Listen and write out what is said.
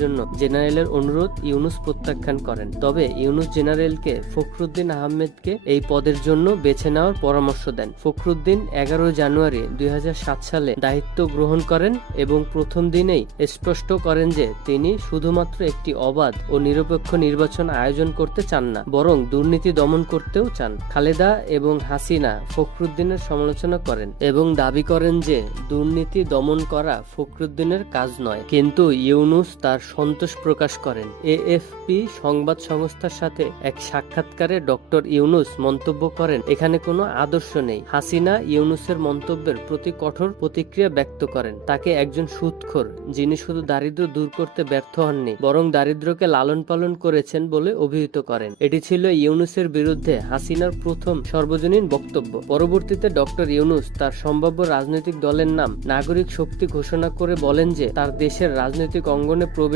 জন্য জেনারেলের অনুরোধ ইউনূস প্রত্যাখ্যান করেন। তবে ইউনূস জেনারেলকে ফখরুদ্দীন আহমেদকে এই পদের জন্য বেছে নেওয়ার পরামর্শ দেন। ফখরুদ্দীন 11 জানুয়ারি 2007 সালে দায়িত্ব গ্রহণ করেন এবং প্রথম দিনেই স্পষ্ট করেন যে তিনি শুধুমাত্র একটি অবাধ ও নিরপেক্ষ নির্বাচন আয়োজন করতে চান না, বরং দুর্নীতি দমন করতেও চান। খালেদা এবং হাসিনা ফখরুদ্দীনের সমালোচনা করেন এবং দাবি করেন যে দুর্নীতি দমন করা ফখরুদ্দীনের কাজ নয়, কিন্তু ইউনূস তার সন্তোষ প্রকাশ করেন। এএফপি সংবাদ সংস্থার সাথে এক সাক্ষাৎকারে ডক্টর ইউনূস মন্তব্য করেন, এখানে কোনো আদর্শ নেই। হাসিনা ইউনূসের মন্তব্যের প্রতি কঠোর প্রতিক্রিয়া ব্যক্ত করেন। তাকে একজন সুদখোর যিনি শুধু দারিদ্র্য দূর করতে ব্যর্থ হননি, বরং দারিদ্র্যকে লালন পালন করেছেন বলে অভিহিত করেন। এটি ছিল ইউনূসের বিরুদ্ধে হাসিনার প্রথম সর্বজনীন বক্তব্য। পরবর্তীতে ডক্টর ইউনূস তার সম্ভাব্য রাজনৈতিক দলের নাম নাগরিক শক্তি ঘোষণা করে বলেন যে তার দেশের রাজনৈতিক অঙ্গনে প্রবেশ